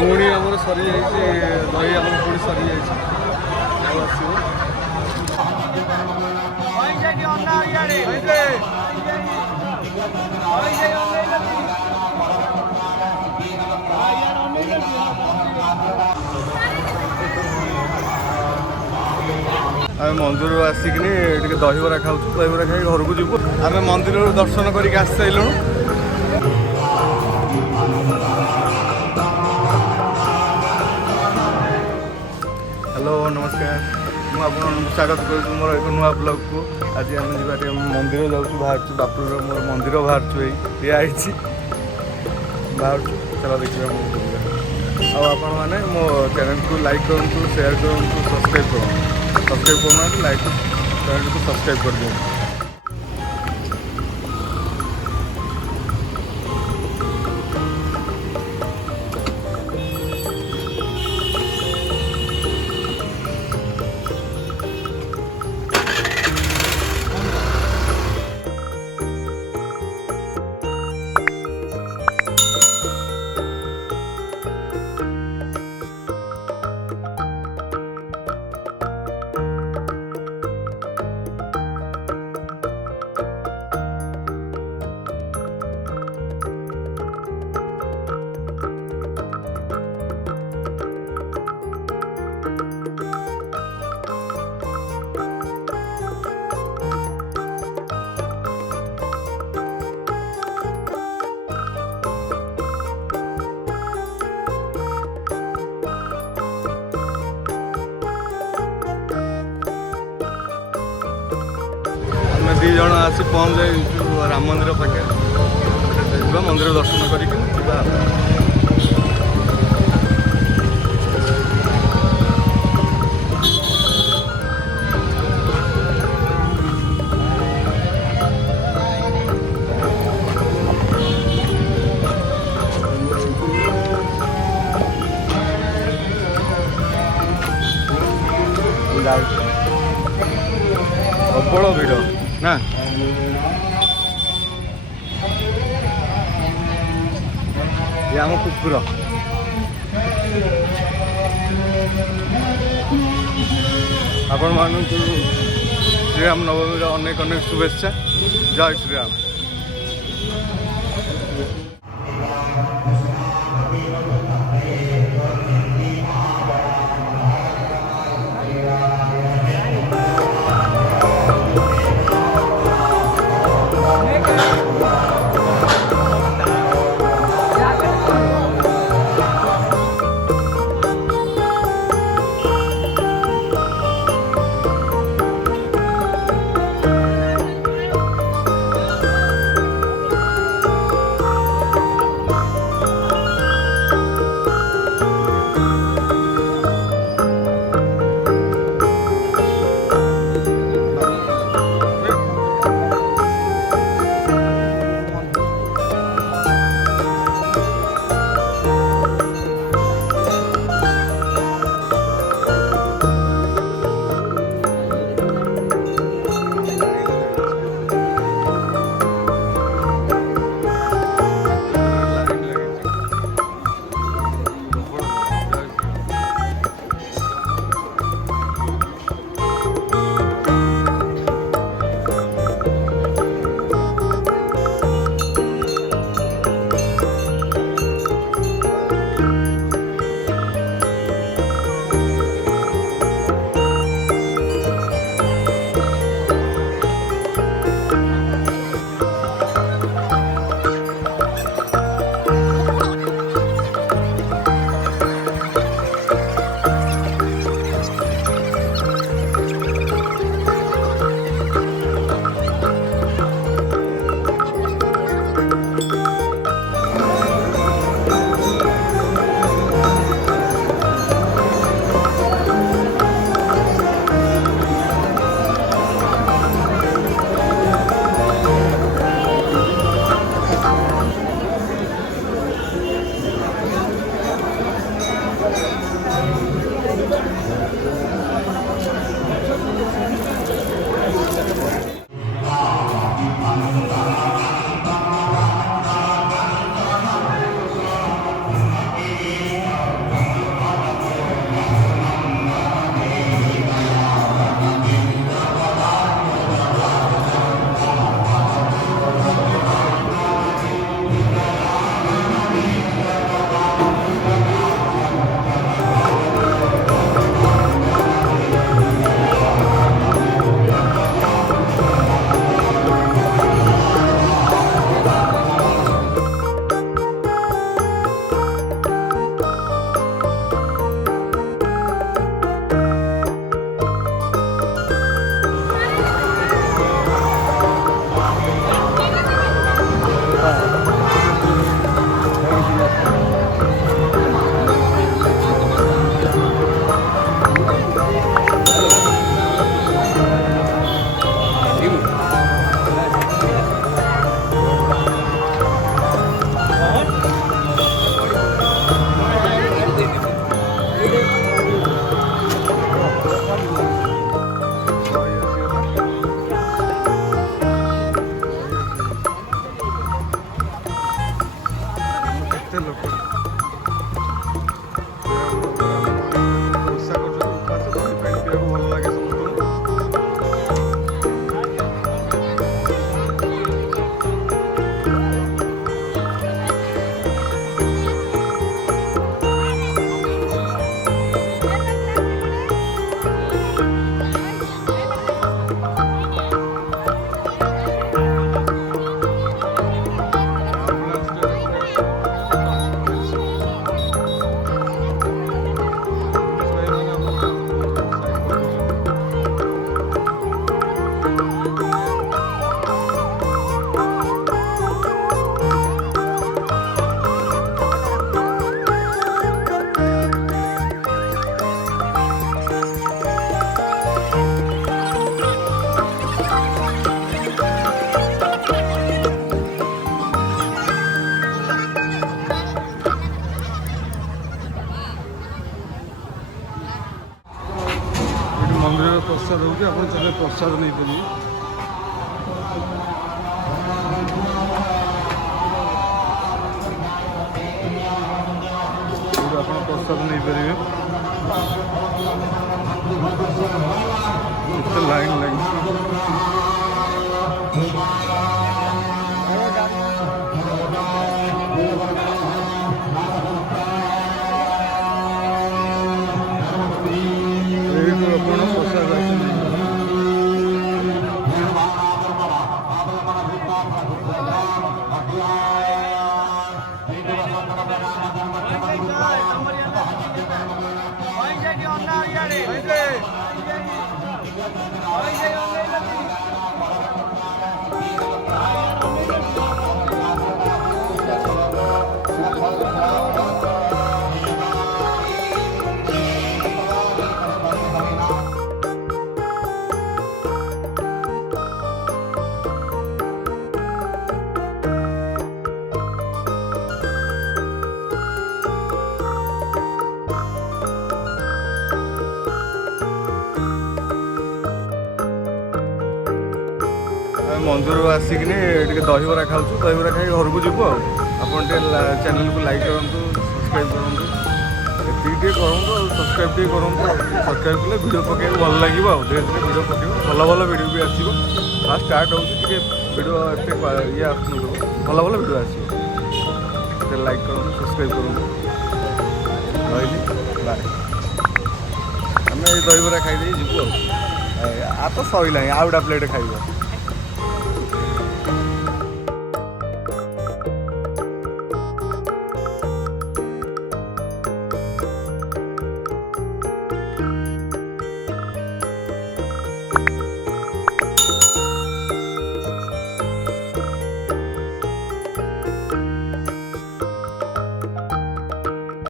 पुणी आम सरी दही आम पुणी सरी आम मंदिर आसिक दहीबरा खाऊ दहीबरा खाई घर को जीव आम मंदिर दर्शन करके आसी सारूँ। हेलो नमस्कार मुझे स्वागत करुँ मोर एक नुआ ब्लॉग को। आज आम जी मंदिर जाऊँ बाहर बापुर मोर मंदिर बाहर ये आई बाहर चला देखा आपण मैंने मो चैनल को लाइक करूँ शेयर करूँ सब्सक्राइब करूँ लाइक चैनल को सब्सक्राइब कर दिखाँ। दी जन आसी पहुँचे राम मंदिर पाखे मंदिर दर्शन करके प्रबल भिड़ ना ये आम कुकुर आपण मानू श्रीराम नवमी अनेक अनेक शुभेच्छा। जय श्रीराम। କେତେ ଲୋକ ବର୍ଷା କରୁଛନ୍ତି ଉପାସ ପାଣି ପିଇବାକୁ ଭଲ ଲାଗେ ସମସ୍ତଙ୍କୁ। ମନ୍ଦିରର ପ୍ରସାଦ ହେଉଛି, ଆପଣ ଚାହିଁଲେ ପ୍ରସାଦ ନେଇପାରିବେ। ଆପଣ ପ୍ରସାଦ ନେଇପାରିବେ। କେତେ ଲାଇନ୍ ଲାଗିଛି। ଆପଣ ପ୍ରସାଦ ମନ୍ଦିରରୁ ଆସିକିନି ଟିକେ ଦହିବରା ଖାଉଛୁ। ଦହିବରା ଖାଇକି ଘରକୁ ଯିବୁ ଆଉ। ଆପଣ ଟିକେ ଚ୍ୟାନେଲକୁ ଲାଇକ୍ କରନ୍ତୁ, ସବସ୍କ୍ରାଇବ୍ କରନ୍ତୁ। ଏତିକି ଟିକେ କରନ୍ତୁ ଆଉ ସବସ୍କ୍ରାଇବ୍ ଟିକେ କରନ୍ତୁ। ସବସ୍କ୍ରାଇବ୍ କଲେ ଭିଡ଼ିଓ ପକାଇବାକୁ ଭଲ ଲାଗିବ ଆଉ। ଧୀରେ ଧୀରେ ଭିଡ଼ିଓ ପକାଇବ, ଭଲ ଭଲ ଭିଡ଼ିଓ ବି ଆସିବ। ଫାଷ୍ଟ ଷ୍ଟାର୍ଟ ହେଉଛି ଟିକେ ଭିଡ଼ିଓ ଏତେ ଇଏ ଆସୁନଥିବ, ଭଲ ଭଲ ଭିଡ଼ିଓ ଆସିବ। ଟିକେ ଲାଇକ୍ କରନ୍ତୁ, ସବସ୍କ୍ରାଇବ୍ କରନ୍ତୁ। ରହିଲି, ବାଏ। ଆମେ ଏଇ ଦହିବରା ଖାଇଦେଇ ଯିବୁ ଆଉ। ତ ସରିଲାଣି, ଆଉ ଗୋଟେ ପ୍ଲେଟ୍ ଖାଇବ।